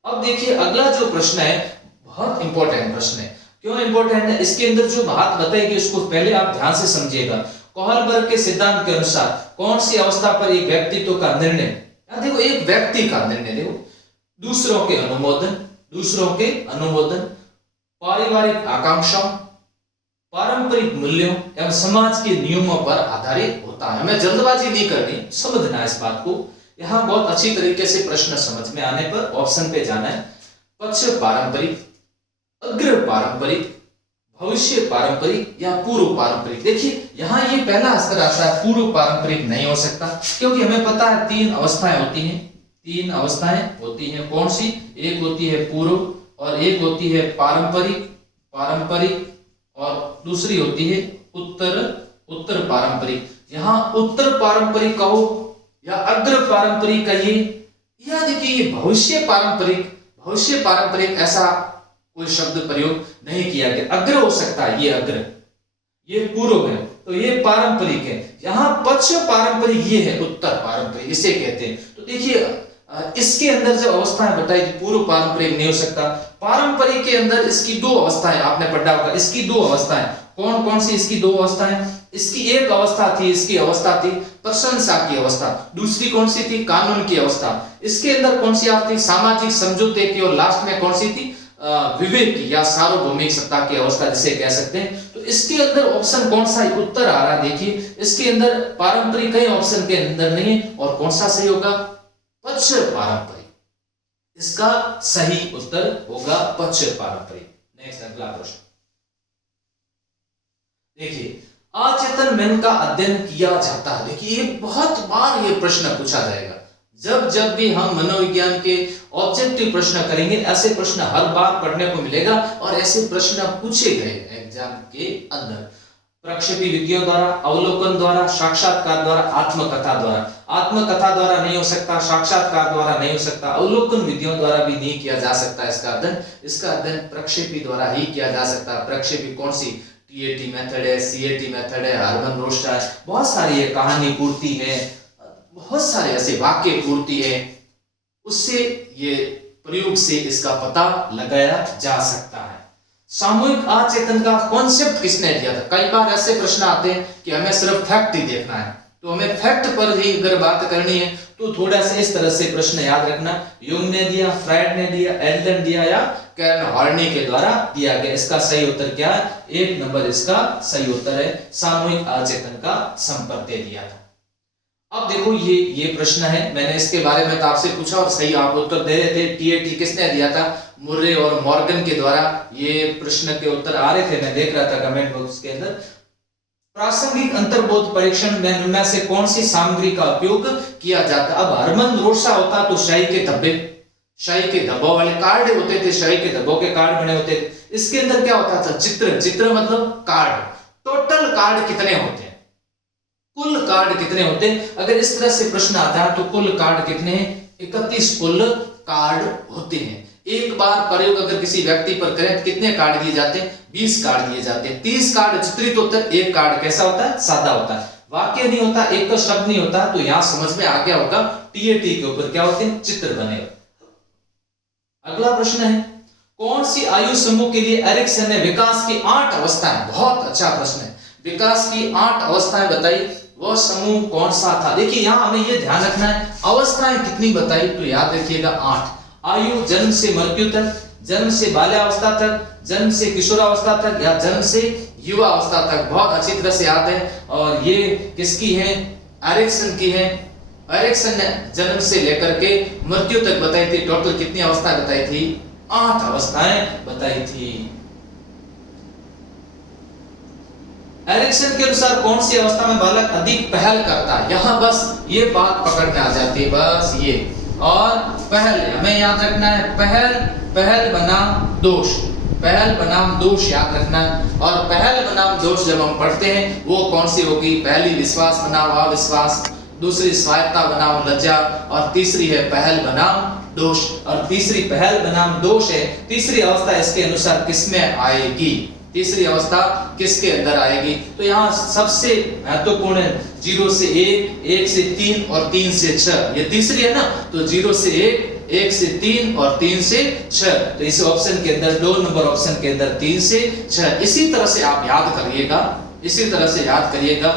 अब देखिए अगला जो प्रश्न है बहुत इंपॉर्टेंट प्रश्न है। क्यों इंपॉर्टेंट है, इसके अंदर जो बात बताई गई उसको पहले आप ध्यान से समझिएगा। कोहलबर्ग के सिद्धांत के अनुसार कौन सी अवस्था पर एक व्यक्तित्व का निर्णय, देखो एक व्यक्ति का निर्णय, देखो दूसरों के अनुमोदन, पारिवारिक आकांक्षाओं, पारंपरिक मूल्यों एवं समाज के नियमों पर आधारित होता है। हमें जल्दबाजी नहीं करनी, समझना है इस बात को। यहां बहुत अच्छी तरीके से प्रश्न समझ में आने पर ऑप्शन पे जाना है। पक्ष पारंपरिक, अग्र पारंपरिक, भविष्य पारंपरिक या पूर्व पारंपरिक। देखिए यहां ये पहला स्तर आता है, पूर्व पारंपरिक नहीं हो सकता, क्योंकि हमें पता है 3 अवस्थाएं होती हैं। 3 अवस्थाएं होती हैं, कौन सी, एक होती है पूर्व और एक होती है पारंपरिक और दूसरी होती है उत्तर पारंपरिक। यहां उत्तर पारंपरिक कहो या अग्र पारंपरिक कहिए, या देखिए ये भविष्य पारंपरिक ऐसा कोई शब्द प्रयोग नहीं किया गया। अग्र हो सकता है, ये अग्र, ये पूर्व है तो ये पारंपरिक है। यहां पक्ष पारंपरिक ये है उत्तर पारंपरिक, इसे कहते हैं। तो देखिए इसके अंदर जो अवस्थाएं बताई थी, पूर्व पारंपरिक नहीं हो सकता। पारंपरिक के अंदर इसकी 2 अवस्थाएं आपने पढ़ा होगा, इसकी 2 अवस्थाएं कौन कौन सी, इसकी 2 अवस्थाएं, इसकी एक अवस्था थी, इसकी अवस्था थी प्रशंसा की अवस्था, दूसरी कौन सी थी, कानून की अवस्था। इसके अंदर कौन सी आती, सामाजिक समझौते की, और लास्ट में कौन सी थी, विवेक या सार्वभौमिक सत्ता की अवस्था जिसे कह सकते हैं। तो इसके अंदर ऑप्शन कौन सा है, उत्तर आ रहा है। देखिए इसके अंदर पारंपरिक कई ऑप्शन के अंदर नहीं है, और कौन सा सही होगा, पक्ष पारंपरिक। इसका सही उत्तर होगा पक्ष पारंपरिक। नेक्स्ट अगला प्रश्न देखिए, अचेतन मन का अध्ययन किया जाता है। देखिए ये बहुत बार ये प्रश्न पूछा जाएगा, जब भी हम मनोविज्ञान के ऑब्जेक्टिव प्रश्न करेंगे, ऐसे प्रश्न हर बार पढ़ने को मिलेगा और ऐसे प्रश्न पूछे गए एग्जाम के अंदर। प्रक्षेपी विधियों द्वारा, अवलोकन द्वारा, साक्षात्कार द्वारा, आत्मकथा द्वारा। आत्मकथा द्वारा नहीं हो सकता, साक्षात्कार द्वारा नहीं हो सकता, अवलोकन विधियों द्वारा भी नहीं किया जा सकता इसका अध्ययन प्रक्षेपी द्वारा ही किया जा सकता है। प्रक्षेपी कौन सी, टीएटी मेथड है, सीएटी मेथड है, हार्मन रोस्टर है, बहुत सारी है, कहानी पूर्ति है, बहुत सारे ऐसे वाक्य पूर्ति है, उससे ये प्रयोग से इसका पता लगाया जा सकता है। सामूहिक अचेतन का कॉन्सेप्ट किसने दिया था। कई बार ऐसे प्रश्न आते हैं कि हमें सिर्फ फैक्ट ही देखना है, तो हमें फैक्ट पर ही अगर बात करनी है तो थोड़ा सा इस तरह से प्रश्न याद रखना। यूंग ने दिया, फ्रायड ने दिया, एडलर दिया या कैरन हॉर्नी के द्वारा दिया गया। इसका सही उत्तर क्या है, 1 नंबर इसका सही उत्तर है, सामूहिक अचेतन का संपर्क दिया था। अब देखो ये प्रश्न है, मैंने इसके बारे में तो आपसे पूछा और सही आप उत्तर दे रहे थे। टीएटी किसने दिया था, मुर्रे और मॉर्गन के द्वारा ये प्रश्न के उत्तर आ रहे थे, मैं देख रहा था कमेंट बॉक्स के अंदर। प्रासंगिक अंतर्बोध परीक्षण में से कौन सी सामग्री का उपयोग किया जाता। अब हरमन रोसा होता तो शाही के धब्बों वाले कार्ड होते थे, शाही के धब्बों के कार्ड बने होते थे। इसके अंदर क्या होता था, चित्र मतलब कार्ड। टोटल कार्ड कितने होते हैं, कुल कार्ड कितने होते हैं। अगर इस तरह से प्रश्न आता है तो कुल कार्ड कितने हैं, 31 कुल कार्ड होते हैं। एक बार प्रयोग अगर किसी व्यक्ति पर करें तो कितने कार्ड दिए जाते हैं, 20 कार्ड दिए जाते हैं। 30 कार्ड चित्रित होते हैं, एक कार्ड कैसा होता है, सादा होता है, वाक्य नहीं होता, एक शब्द नहीं होता। तो यहां समझ में आ गया होगा टीएटी के ऊपर क्या होते हैं, चित्र बने। अगला प्रश्न है, कौन सी आयु समूह के लिए एरिक्सन ने विकास की 8 अवस्थाएं, बहुत अच्छा प्रश्न है, विकास की 8 अवस्थाएं बताई, वह समूह कौन सा था। देखिए यहां हमें यह ध्यान रखना है, अवस्थाएं कितनी बताई, तो याद रखिएगा 8। आयु जन्म से मृत्यु तक, जन्म से बाल्यावस्था तक, जन्म से किशोरावस्था तक या जन्म से युवा अवस्था तक बहुत अच्छी तरह से याद है। और ये किसकी है? एरिक्सन की है। एरिक्सन ने जन्म से लेकर के मृत्यु तक बताई थी। टोटल कितनी अवस्था बताई थी? 8 अवस्थाएं बताई थी। एरिक्सन के अनुसार कौन सी अवस्था में बालक अधिक पहल करता है? यहां बस ये बात पकड़ में आ जाती है, बस ये। और पहल हमें याद रखना है, पहल बनाम दोष, पहल बनाम दोष याद रखना। और पहल बनाम दोष जब हम पढ़ते हैं वो कौन सी होगी? पहली विश्वास बनाम अविश्वास, दूसरी स्वायत्ता बनाम लज्जा, और तीसरी है पहल बनाम दोष। और तीसरी पहल बनाम दोष है। तीसरी अवस्था इसके अनुसार किसमें आएगी? तीसरी अवस्था किसके अंदर आएगी? तो यहाँ सबसे महत्वपूर्ण है 0 से 1, 1 से 3 और 3 से 6। ये तीसरी है ना, तो 0 से 1, 1 से 3 और 3 से 6। तो इस ऑप्शन के अंदर 2 नंबर ऑप्शन के अंदर 3 से 6। इसी तरह से आप याद करिएगा, इसी तरह से याद करिएगा।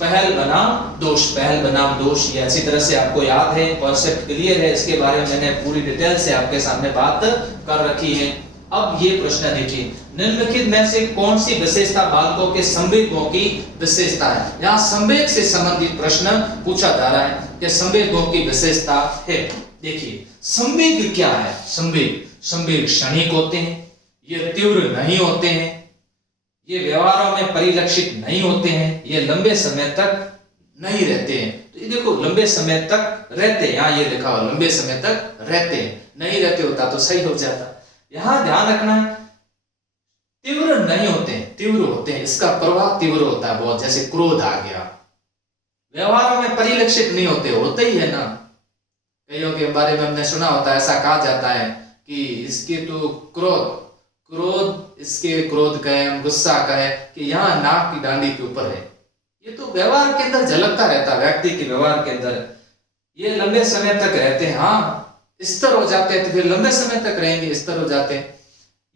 पहल बनाम दोष, पहल बनाम दोष, ये अच्छी तरह से आपको याद है, कॉन्सेप्ट क्लियर है। इसके बारे में मैंने पूरी डिटेल से आपके सामने बात कर रखी है। अब ये प्रश्न देखिए, निम्नलिखित में से कौन सी विशेषता बालकों के संवेगों की विशेषता है? यहाँ संवेग से संबंधित प्रश्न पूछा जा रहा है कि संवेगों की विशेषता है। देखिए संवेग क्या है? संवेग क्षणिक होते हैं, ये तीव्र नहीं होते हैं, ये व्यवहारों में परिलक्षित नहीं होते हैं, ये लंबे समय तक नहीं रहते हैं। तो ये देखो लंबे समय तक रहते हैं, यहाँ ये लिखा हुआ लंबे समय तक रहते हैं, नहीं रहते होता तो सही हो जाता। यहां ध्यान रखना है तीव्र नहीं होते हैं, तीव्र होते हैं, इसका प्रभाव तीव्र होता है बहुत, जैसे क्रोध आ गया। व्यवहारों में परिलक्षित नहीं होते, होते ही है ना। कईयों के बारे में हमने सुना होता है, ऐसा कहा जाता है कि इसके तो क्रोध इसके क्रोध कहे, गुस्सा कहे कि यहाँ नाक की डांडी के ऊपर है। ये तो व्यवहार के अंदर झलकता रहता है, व्यक्ति के व्यवहार के अंदर। ये लंबे समय तक रहते हैं, हाँ स्थिर हो जाते हैं तो फिर लंबे समय तक रहेंगे, स्थिर हो जाते हैं।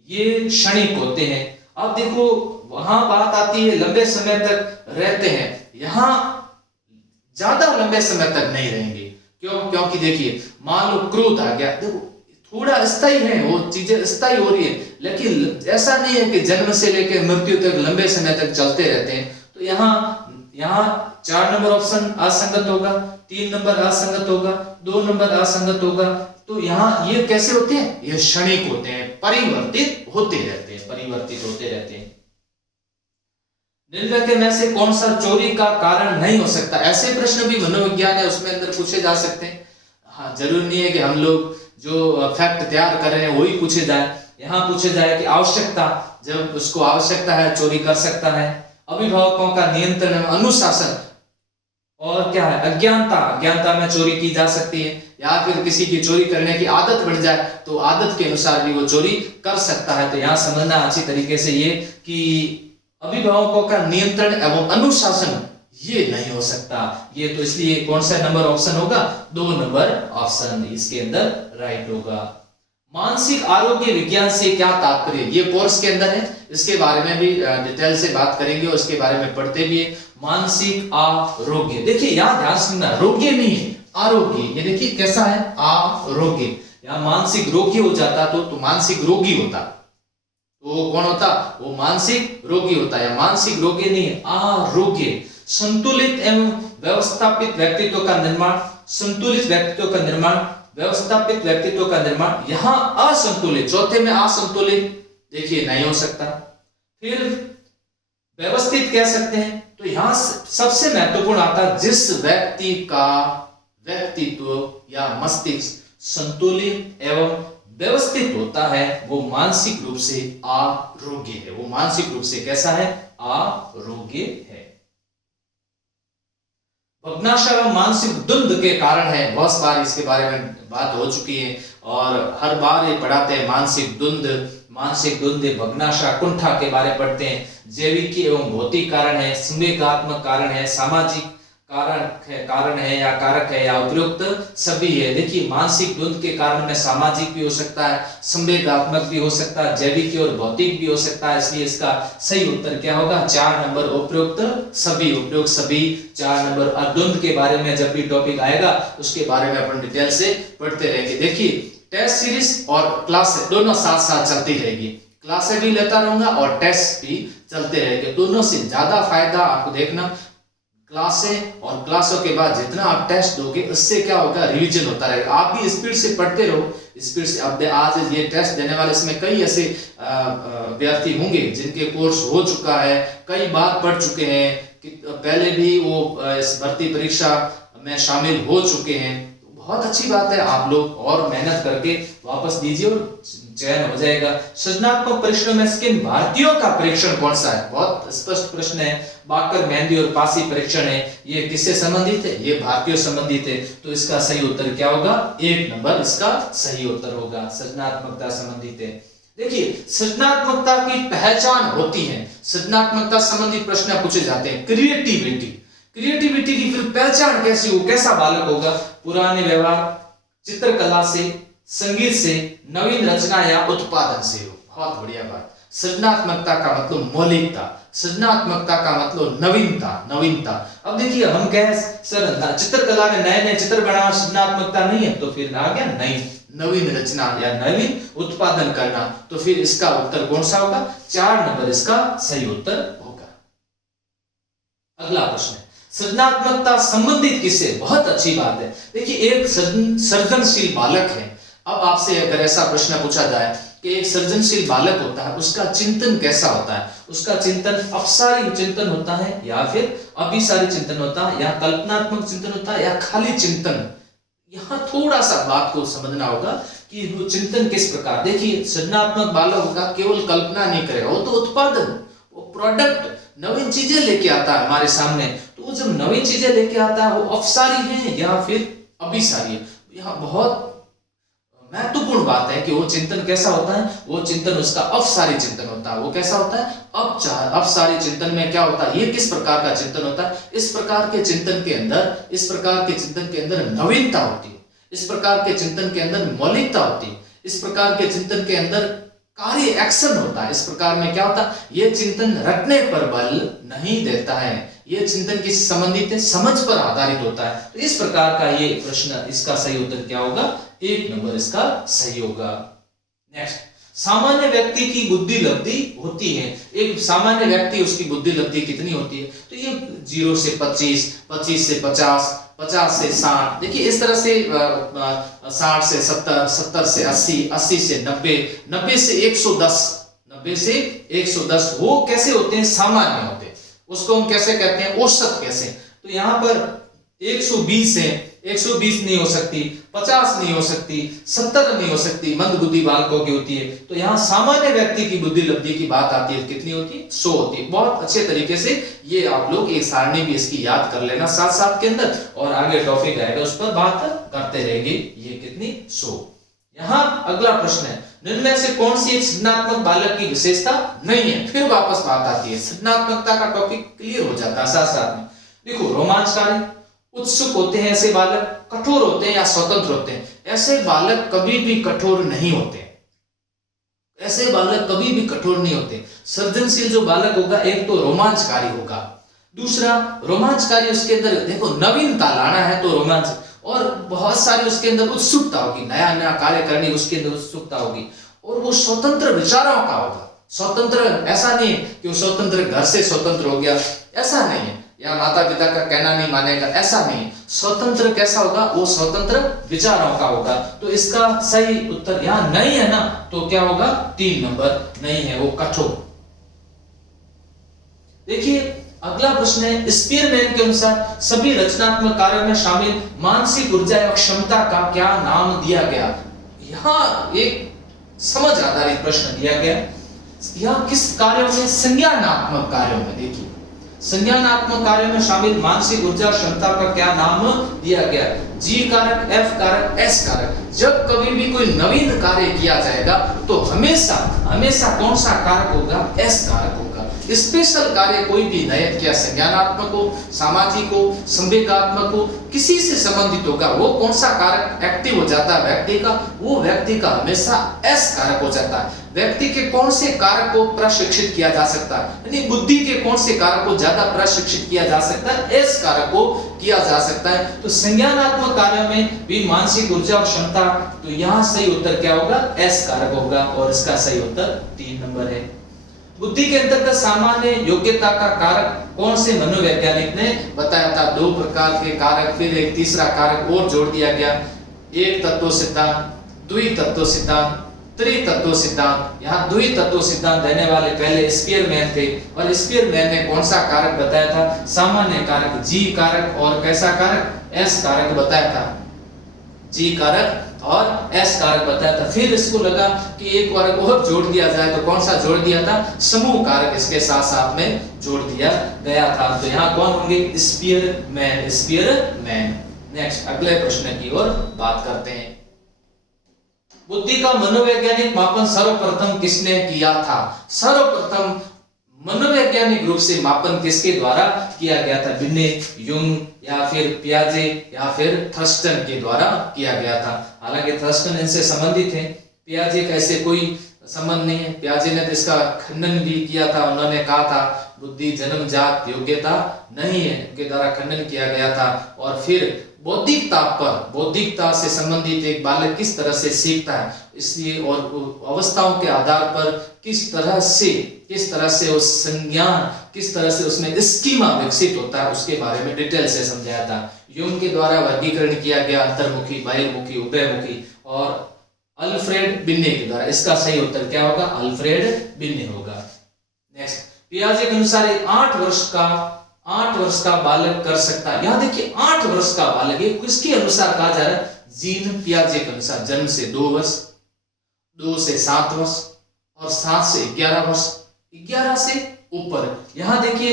ये क्षणिक होते हैं। अब देखो वहां बात आती है लंबे समय तक रहते हैं, यहां ज्यादा लंबे समय तक नहीं रहेंगे। क्यों? क्योंकि देखिए मान लो क्रोध आ गया, देखो थोड़ा स्थायी है, वो चीजें स्थायी हो रही है, लेकिन ऐसा नहीं है कि जन्म से लेकर मृत्यु तक लंबे समय तक चलते रहते हैं। तो यहाँ 4 नंबर ऑप्शन असंगत होगा, 3 नंबर असंगत होगा, 2 नंबर असंगत होगा। तो यहाँ ये कैसे होते हैं? ये क्षणिक होते हैं, परिवर्तित होते रहते हैं, परिवर्तित होते रहते हैं। निम्नलिखित में से कौन सा चोरी का कारण नहीं हो सकता? ऐसे प्रश्न भी मनोविज्ञान है उसमें अंदर पूछे जा सकते हैं। हाँ, जरूर नहीं है कि हम लोग जो फैक्ट तैयार कर रहे हैं वही पूछे जाए। यहाँ पूछे जाए कि आवश्यकता, जब उसको आवश्यकता है चोरी कर सकता है। अभिभावकों का नियंत्रण, अनुशासन, और क्या है? अज्ञानता में चोरी की जा सकती है। या फिर किसी की चोरी करने की आदत बढ़ जाए तो आदत के अनुसार भी वो चोरी कर सकता है। तो यहाँ समझना अच्छी तरीके से ये कि अभिभावकों का नियंत्रण एवं अनुशासन ये नहीं हो सकता। ये तो इसलिए कौन सा नंबर ऑप्शन होगा? 2 नंबर ऑप्शन इसके अंदर राइट होगा। मानसिक आरोग्य विज्ञान से क्या तात्पर्य? ये कोर्स के अंदर है, इसके बारे में भी डिटेल से बात करेंगे और इसके बारे में पढ़ते भी है। मानसिक आरोग्य, देखिए यहाँ ध्यान सुनना, रोग्य नहीं है, आरोग्य। ये देखिए कैसा है? आरोग्य। यहाँ मानसिक रोगी हो जाता तो मानसिक रोगी होता, तो वो कौन होता? वो मानसिक रोगी होता है। मानसिक रोगी नहीं है, आरोग्य। संतुलित एवं व्यवस्थापित व्यक्तित्व का निर्माण, संतुलित व्यक्तित्व का निर्माण, व्यवस्थापित व्यक्तित्व का निर्माण। यहां असंतुलित, चौथे में असंतुलित देखिए नहीं हो सकता। फिर व्यवस्थित कह सकते हैं, तो यहां सबसे महत्वपूर्ण आता जिस व्यक्ति का व्यक्तित्व या मस्तिष्क संतुलित एवं व्यवस्थित होता है वो मानसिक रूप से आरोग्य है। वो मानसिक रूप से कैसा है? आरोग्य है। भग्नाशय व मानसिक द्वंद्व के कारण है, बहुत बार इसके बारे में बात हो चुकी है और हर बार ये पढ़ाते हैं। मानसिक द्वंद्व, भग्नाशय, कुंठा के बारे में पढ़ते हैं। जैविक एवं भौतिक कारण है, संवेगात्मक कारण है, सामाजिक कारण है या कारक है या उपयुक्त सभी है। देखिए मानसिक द्वंद्व के कारण में सामाजिक भी हो सकता है, संवेगात्मक भी हो सकता है, जैविक और भौतिक भी हो सकता है। इसलिए इसका सही उत्तर क्या होगा? 4 नंबर उपयुक्त सभी, उपयुक्त सभी 4 नंबर। और द्वंद्व के बारे में जब भी टॉपिक आएगा उसके बारे में अपन डिटेल से पढ़ते रहेंगे। देखिए टेस्ट सीरीज और क्लास दोनों साथ साथ चलती रहेगी, क्लासें भी लेता रहूंगा और टेस्ट भी चलते रहेंगे। दोनों से ज्यादा फायदा आपको देखना क्लासें, और क्लासों के बाद जितना आप टेस्ट दोगे उससे क्या होगा, रिवीजन होता रहेगा। आप भी स्पीड से पढ़ते रहो, स्पीड से। अब आज ये टेस्ट देने वाले इसमें कई ऐसे विद्यार्थी होंगे जिनके कोर्स हो चुका है, कई बार पढ़ चुके हैं, कि पहले भी वो इस भर्ती परीक्षा में शामिल हो चुके हैं। बहुत अच्छी बात है, आप लोग और मेहनत करके वापस दीजिए और चयन हो जाएगा। सृजनात्मक परीक्षण में किन भारतीयों का परीक्षण कौन सा है, बहुत स्पष्ट प्रश्न है। बाकर, मेहंदी और पासी परीक्षण है, ये किससे संबंधित है, ये भारतीयों संबंधित है। तो इसका सही उत्तर क्या होगा, 1 नंबर इसका सही उत्तर होगा, सृजनात्मकता संबंधित है। देखिए सृजनात्मकता की पहचान होती है, सृजनात्मकता संबंधित प्रश्न पूछे जाते हैं। क्रिएटिविटी की फिर पहचान कैसी हो, कैसा बालक होगा, पुराने व्यवहार, चित्रकला से, संगीत से, नवीन रचना या उत्पादन से हो। बहुत बढ़िया बात। सृजनात्मकता का मतलब मौलिकता, सृजनात्मकता का मतलब नवीनता। अब देखिए हम कहें सर चित्रकला में नए चित्र बनाना सृजनात्मकता नहीं है, तो फिर आ गया नवीन रचना या नवीन उत्पादन करना। तो फिर इसका उत्तर कौन सा होगा, 4 नंबर इसका सही उत्तर होगा। अगला प्रश्न है सृजनात्मकता संबंधित किससे, बहुत अच्छी बात है। देखिए एक सृजनशील बालक है। अब आपसे अगर ऐसा प्रश्न पूछा जाए कि एक सृजनशील बालक होता है, उसका चिंतन कैसा होता है, उसका चिंतन अपसारी चिंतन होता है या फिर अभिसारी चिंतन होता है, या कल्पनात्मक चिंतन होता है, या खाली चिंतन। यहाँ थोड़ा सा बात को समझना होगा कि वो चिंतन किस प्रकार। देखिए सृजनात्मक बालक होगा, केवल कल्पना नहीं करेगा, वो तो उत्पादन, वो प्रोडक्ट, नवीन चीजें लेके आता है हमारे सामने। तो वो जब नवीन चीजें लेके आता है, वो अपसारी है या फिर अभिसारी है। यहाँ बहुत महत्वपूर्ण बात है कि वो चिंतन कैसा होता है, वो चिंतन उसका अपसारी चिंतन होता है। वो कैसा होता है, अपसारी चिंतन में क्या होता है, ये किस प्रकार का चिंतन होता है, इस प्रकार के चिंतन के अंदर नवीनता होती है, इस प्रकार के चिंतन के अंदर मौलिकता होती है, इस प्रकार के चिंतन के अंदर कार्य एक्शन होता है। इस प्रकार में क्या होता है, ये चिंतन रटने पर बल नहीं देता है, ये चिंतन किस संबंधित है, समझ पर आधारित होता है। तो इस प्रकार का ये प्रश्न, इसका सही उत्तर क्या होगा, 1 नंबर इसका सही होगा। नेक्स्ट, सामान्य व्यक्ति की बुद्धि लब्धि होती है। एक सामान्य व्यक्ति, उसकी बुद्धि लब्धि कितनी होती है, तो ये 0 से 25, 25 से 50, 50 से 60, देखिए इस तरह से 60 से 70, 70 से 80, 80 से 90, 90 से 110, 90 से 110, वो कैसे होते हैं, सामान्य होते हैं। उसको हम कैसे कहते हैं, औसत कैसे। तो यहाँ पर 120 है, 120 नहीं हो सकती, 50 नहीं हो सकती, 70 नहीं हो सकती, मंद बुद्धि बालकों की होती है। तो यहाँ सामान्य व्यक्ति की बुद्धि लब्धि की बात आती है, कितनी होती है, 100 होती है। बहुत अच्छे तरीके से ये आप लोग एक सारणी भी इसकी याद कर लेना साथ साथ के अंदर, और आगे टॉपिक आएगा उस पर बात करते रहेंगे। ये कितनी, 100। यहाँ अगला प्रश्न है, निम्न से कौन सी एक सृजनात्मक बालक की विशेषता नहीं है। फिर वापस बात आती है, सृजनात्मकता का टॉपिक क्लियर हो जाता है साथ साथ में। देखो रोमांचकारी, उत्सुक होते हैं ऐसे बालक, कठोर होते हैं या स्वतंत्र होते हैं। ऐसे बालक कभी भी कठोर नहीं होते, ऐसे बालक कभी भी कठोर नहीं होते। सृजनशील जो बालक होगा, एक तो रोमांचकारी होगा, दूसरा रोमांचकारी उसके अंदर देखो नवीनता लाना है तो रोमांच, और बहुत सारी उसके अंदर उत्सुकता होगी, नया नया कार्य करने उसके अंदर उत्सुकता होगी, और वो स्वतंत्र विचारों का होगा। स्वतंत्र ऐसा नहीं है कि वो स्वतंत्र घर से स्वतंत्र हो गया, ऐसा नहीं है, या माता पिता का कहना नहीं मानेगा, ऐसा नहीं। स्वतंत्र कैसा होगा, वो स्वतंत्र विचारों का होगा। तो इसका सही उत्तर यहाँ नहीं है ना, तो क्या होगा, 3 नंबर नहीं है, वो कठोर। देखिए अगला प्रश्न है, स्पीयरमैन के अनुसार सभी रचनात्मक कार्यों में शामिल मानसिक ऊर्जा एवं क्षमता का क्या नाम दिया गया। यहाँ एक समझ आधारित प्रश्न दिया गया। यह किस कार्यों में, संज्ञानात्मक कार्यों में। देखिए संज्ञानात्मक कार्यों में शामिल मानसिक ऊर्जा क्षमता का क्या नाम दिया गया, जी कारक, एफ कारक, एस कारक। जब कभी भी कोई नवीन कार्य किया जाएगा तो हमेशा कौन सा कारक होगा, एस कारक होगा। स्पेशल कार्य कोई भी नए क्या संज्ञानात्मक हो, सामाजिक हो, संवेगात्मक हो, किसी से संबंधित होगा, वो कौन सा कारक एक्टिव हो जाता है व्यक्ति का, वो व्यक्ति का हमेशा एस कारक हो जाता है। व्यक्ति के कौन से कारक को प्रशिक्षित किया जा सकता है, यानी बुद्धि के कौन से कारक को ज्यादा प्रशिक्षित किया जा सकता है, एस कारक को किया जा सकता है। तो संज्ञानात्मक कार्यों में भी मानसिक ऊर्जा और क्षमता, तो यहाँ सही उत्तर क्या होगा, एस कारक होगा, और इसका सही उत्तर 3 नंबर है। बुद्धि के अंतर्गत सामान्य योग्यता का कारक कौन से मनोवैज्ञानिक ने बताया था, 2 प्रकार के कारक, फिर एक तीसरा कारक और जोड़ दिया गया, एक तत्व सिद्धांत, द्वितत्व सिद्धांत, त्रितत्व सिद्धांत। यहाँ द्वितत्व सिद्धांत देने वाले पहले स्पीयरमैन थे, और स्पीयरमैन ने कौन सा कारक बताया था, सामान्य कारक जी कारक, और कैसा कारक, एस कारक बताया था, जी कारक और एस कारक बताया था। फिर इसको लगा कि एक कारक और जोड़ दिया जाए, तो कौन सा जोड़ दिया था, समूह कारक इसके साथ साथ में जोड़ दिया गया था। तो यहाँ कौन होंगे, स्पीयरमैन, स्पीयरमैन। नेक्स्ट अगले प्रश्न की ओर बात करते हैं। बुद्धि का मनोवैज्ञानिक मापन सर्वप्रथम किसने किया था, सर्वप्रथम मनोवैज्ञानिक रूप से मापन किसके द्वारा किया गया था, बिन्ने, युंग, या फिर पियाजे, या फिर थर्स्टन के द्वारा किया गया था। हालांकि थर्स्टन इनसे संबंधित है, पियाजे का ऐसे कोई संबंध नहीं है। पियाजे ने तो इसका खंडन भी किया था, उन्होंने कहा था बुद्धि जन्मजात योग्यता नहीं है, उनके द्वारा खंडन किया गया था। और फिर बौद्धिकता पर, बौद्धिकता से संबंधित एक बालक किस तरह से सीखता है, इसलिए और अवस्थाओं के आधार पर किस तरह से उस संज्ञान, किस तरह से उसमें स्कीमा विकसित होता है, उसके बारे में डिटेल से समझाया था। यूंग के द्वारा वर्गीकरण किया गया अंतर्मुखी, बहिर्मुखी, उभयमुखी, और अल्फ्रेड बिन्ने के द्वारा। इसका सही उत्तर क्या होगा, अल्फ्रेड बिन्ने होगा। नेक्स्ट, पियाजे के अनुसार 8 वर्ष का बालक कर सकता है। यहां देखिए 8 वर्ष का बालक, ये किसके अनुसार कहा जा रहा है, जीन पियाजे के अनुसार। जन्म से 2 वर्ष, 2 से 7 वर्ष, और 7 से 11 वर्ष, 11 से ऊपर। यहां देखिए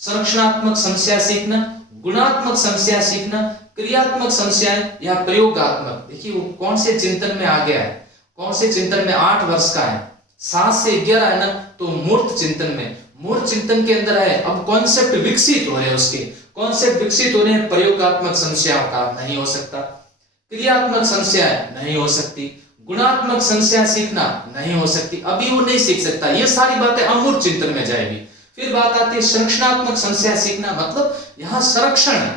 संरचनात्मक समस्या सीखना, गुणात्मक समस्या सीखना, क्रियात्मक समस्याएं या प्रयोगात्मक। देखिए वो कौन से चिंतन में आ गया है, कौन से चिंतन में, 8 वर्ष का है, 7 से 11 है ना, तो मूर्त चिंतन में, मूर्त चिंतन के अंदर है। अब कॉन्सेप्ट विकसित हो रहे हैं, उसके कॉन्सेप्ट विकसित हो रहे हैं। प्रयोगात्मक समस्याओं का नहीं हो सकता, क्रियात्मक समस्याएं नहीं हो सकती, गुणात्मक समस्या सीखना नहीं हो सकती, अभी वो नहीं सीख सकता। ये सारी बातें अमूर्त चिंतन में जाएगी। फिर बात आती है संरचनात्मक समस्या सीखना, मतलब यहाँ संरक्षण है,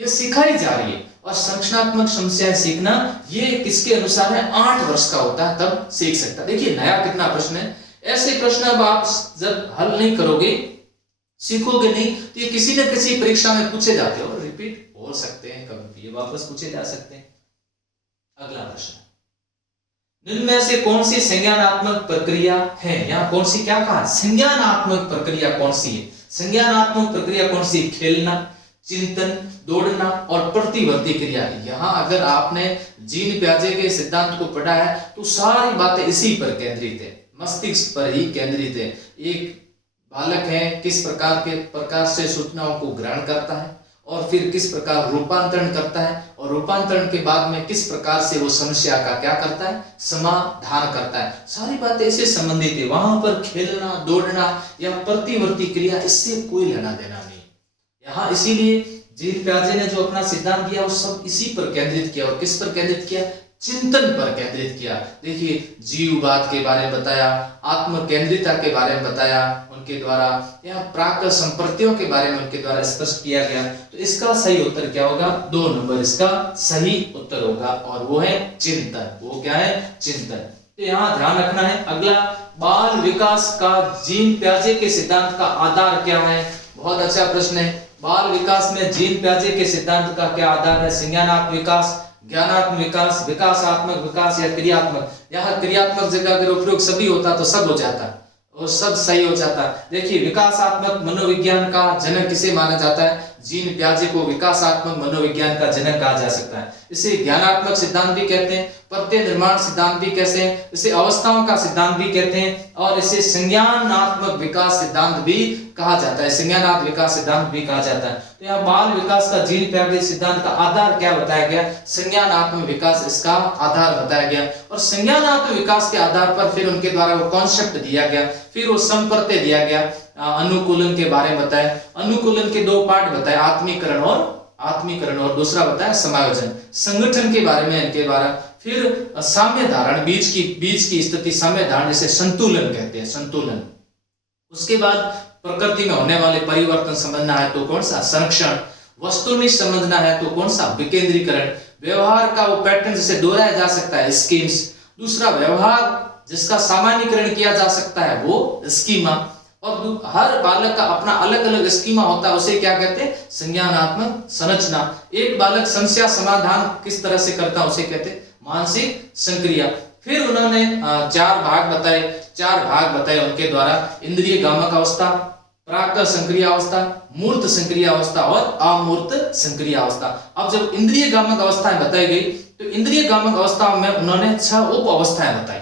ये सिखाई जा रही है। और संरचनात्मक समस्या सीखना ये किसके अनुसार है, 8 वर्ष का होता है तब सीख सकता। देखिए नया कितना प्रश्न है, ऐसे प्रश्न अब आप जब हल नहीं करोगे, सीखोगे नहीं, तो ये किसी न किसी परीक्षा में पूछे जाते हो, रिपीट हो सकते हैं, कभी ये वापस पूछे जा सकते हैं। अगला प्रश्न, निम्न में से कौन सी संज्ञानात्मक प्रक्रिया है, यहाँ कौन सी, क्या कहा, संज्ञानात्मक प्रक्रिया कौन सी है, संज्ञानात्मक प्रक्रिया कौन सी, खेलना, चिंतन, दौड़ना और प्रतिवर्ती क्रिया। यहाँ अगर आपने जीन पियाजे के सिद्धांत को पढ़ा है तो सारी बातें इसी पर केंद्रित है, मस्तिष्क पर ही केंद्रित है। एक बालक है किस प्रकार से सूचनाओं को ग्रहण करता है, और फिर किस प्रकार रूपांतरण करता है, और रूपांतरण के बाद में किस प्रकार से वो समस्या का क्या करता है, समाधान करता है। सारी बातें इससे संबंधित है। वहां पर खेलना, दौड़ना या प्रतिवर्ती क्रिया, इससे कोई लेना देना नहीं। यहाँ इसीलिए जीन पियाजे ने जो अपना सिद्धांत दिया वो सब इसी पर केंद्रित किया। और किस पर केंद्रित किया, चिंतन पर केंद्रित किया। देखिए जीववाद के बारे में बताया, आत्म केंद्रिता के बारे में बताया उनके द्वारा, या प्राक संप्रतियों के बारे में उनके द्वारा स्पष्ट किया गया। तो इसका सही उत्तर क्या होगा, 2 नंबर इसका सही उत्तर होगा, और वो है चिंतन। वो क्या है, चिंतन। तो यहाँ ध्यान रखना है। अगला, बाल विकास का जीन पियाजे के सिद्धांत का आधार क्या है, बहुत अच्छा प्रश्न है। बाल विकास में जीन पियाजे के सिद्धांत का क्या आधार है, संज्ञानात्मक विकास, ज्ञानात्मक विकास, विकासात्मक विकास या क्रियात्मक। यहाँ क्रियात्मक जगह अगर उपयोग सभी होता तो सब हो जाता और सब सही हो जाता। देखिए विकासात्मक मनोविज्ञान का जनक किसे माना जाता है, जीन पियाजे को विकासात्मक मनोविज्ञान का जनक कहा जा सकता है। इसे ज्ञानात्मक सिद्धांत भी कहते हैं, प्रत्यय निर्माण सिद्धांत भी कहते हैं, इसे अवस्थाओं का सिद्धांत भी कहते हैं, और इसे संज्ञानात्मक विकास सिद्धांत भी कहा जाता है, संज्ञानात्मक विकास सिद्धांत भी कहा जाता है। तो यहाँ बाल विकास का जीन पियाजे सिद्धांत का आधार क्या बताया गया, संज्ञानात्मक विकास इसका आधार बताया गया। और संज्ञानात्मक विकास के आधार पर फिर उनके द्वारा वो कॉन्सेप्ट दिया गया, फिर वो संप्रत्यय दिया गया, अनुकूलन के बारे में बताया। अनुकूलन के 2 पार्ट बताए, आत्मीकरण और दूसरा बताया समायोजन। संगठन के बारे में इनके बारे, फिर साम्य धारण, बीज की स्थिति, साम्य धारण जिसे संतुलन कहते हैं, संतुलन। उसके बाद प्रकृति में होने वाले परिवर्तन समझना है तो कौन सा, संरक्षण। वस्तुनिष्ठ समझना है तो कौन सा, विकेंद्रीकरण। व्यवहार का वो पैटर्न जिसे दोहराया जा सकता है, स्कीम्स। दूसरा व्यवहार जिसका सामान्यीकरण किया जा सकता है वो स्कीमा। और हर बालक का अपना अलग अलग स्कीमा होता है, उसे क्या कहते हैं, संज्ञानात्मक संरचना। एक बालक समस्या समाधान किस तरह से करता है उसे कहते हैं मानसिक संक्रिया। फिर उन्होंने 4 भाग बताए उनके द्वारा, इंद्रिय गामक अवस्था, प्राक संक्रिया अवस्था, मूर्त संक्रिया अवस्था और अमूर्त संक्रिया अवस्था। अब जब इंद्रिय गामक अवस्थाएं बताई गई तो इंद्रिय गामक अवस्थाओं में उन्होंने 6 उप अवस्थाएं बताई,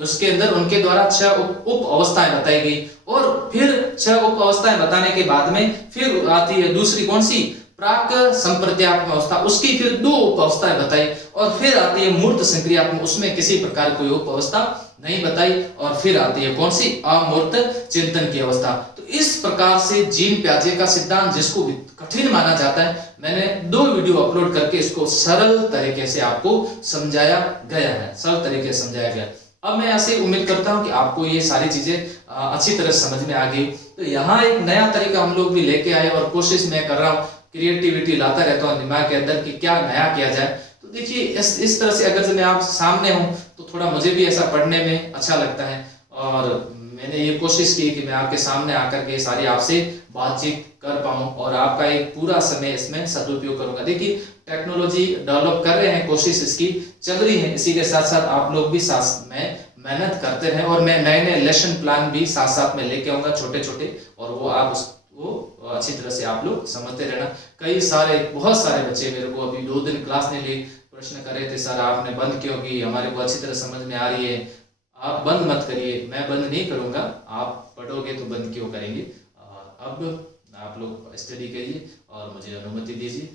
उसके अंदर उनके द्वारा 6 उप अवस्थाएं बताई गई। और फिर 6 उप अवस्थाएं बताने के बाद में फिर आती है दूसरी कौन सी, प्राक संप्रत्यात्मक अवस्था, उसकी फिर 2 उप अवस्थाएं बताई। और फिर आती है मूर्त संक्रियात्मक, उसमें किसी प्रकार कोई उप अवस्था नहीं बताई। और फिर आती है कौन सी, अमूर्त चिंतन की अवस्था। तो इस प्रकार से जीन प्याजे का सिद्धांत, जिसको कठिन माना जाता है, मैंने 2 वीडियो अपलोड करके इसको सरल तरीके से आपको समझाया गया है, सरल तरीके से समझाया गया। अब मैं ऐसे उम्मीद करता हूं कि आपको ये सारी चीजें अच्छी तरह समझ में आ गई। तो यहाँ एक नया तरीका हम लोग भी लेके आए और कोशिश मैं कर रहा हूँ, क्रिएटिविटी लाता रहता हूँ दिमाग के अंदर कि क्या नया किया जाए। तो देखिए इस तरह से अगर मैं आप सामने हूँ तो थोड़ा मुझे भी ऐसा पढ़ने में अच्छा लगता है। और मैंने ये कोशिश की कि मैं आपके सामने आकर के सारी आपसे बातचीत कर पाऊँ और आपका एक पूरा समय इसमें सदुपयोग करूंगा। देखिए टेक्नोलॉजी डेवलप कर रहे हैं, कोशिश इसकी चल रही है। इसी के साथ साथ आप लोग भी साथ में मेहनत करते रहें और मैं नए लेसन प्लान भी साथ साथ में लेके आऊंगा, छोटे छोटे, और वो आप वो अच्छी तरह से आप लोग समझते रहना। बहुत सारे बच्चे मेरे को अभी 2 दिन क्लास नहीं ली, प्रश्न कर रहे थे, सर आपने बंद क्यों की, हमारे को अच्छी तरह समझ में आ रही है। आप बंद मत करिए, मैं बंद नहीं करूंगा, आप पढ़ोगे तो बंद क्यों करेंगे। अब आप लोग स्टडी करिए और मुझे अनुमति दीजिए।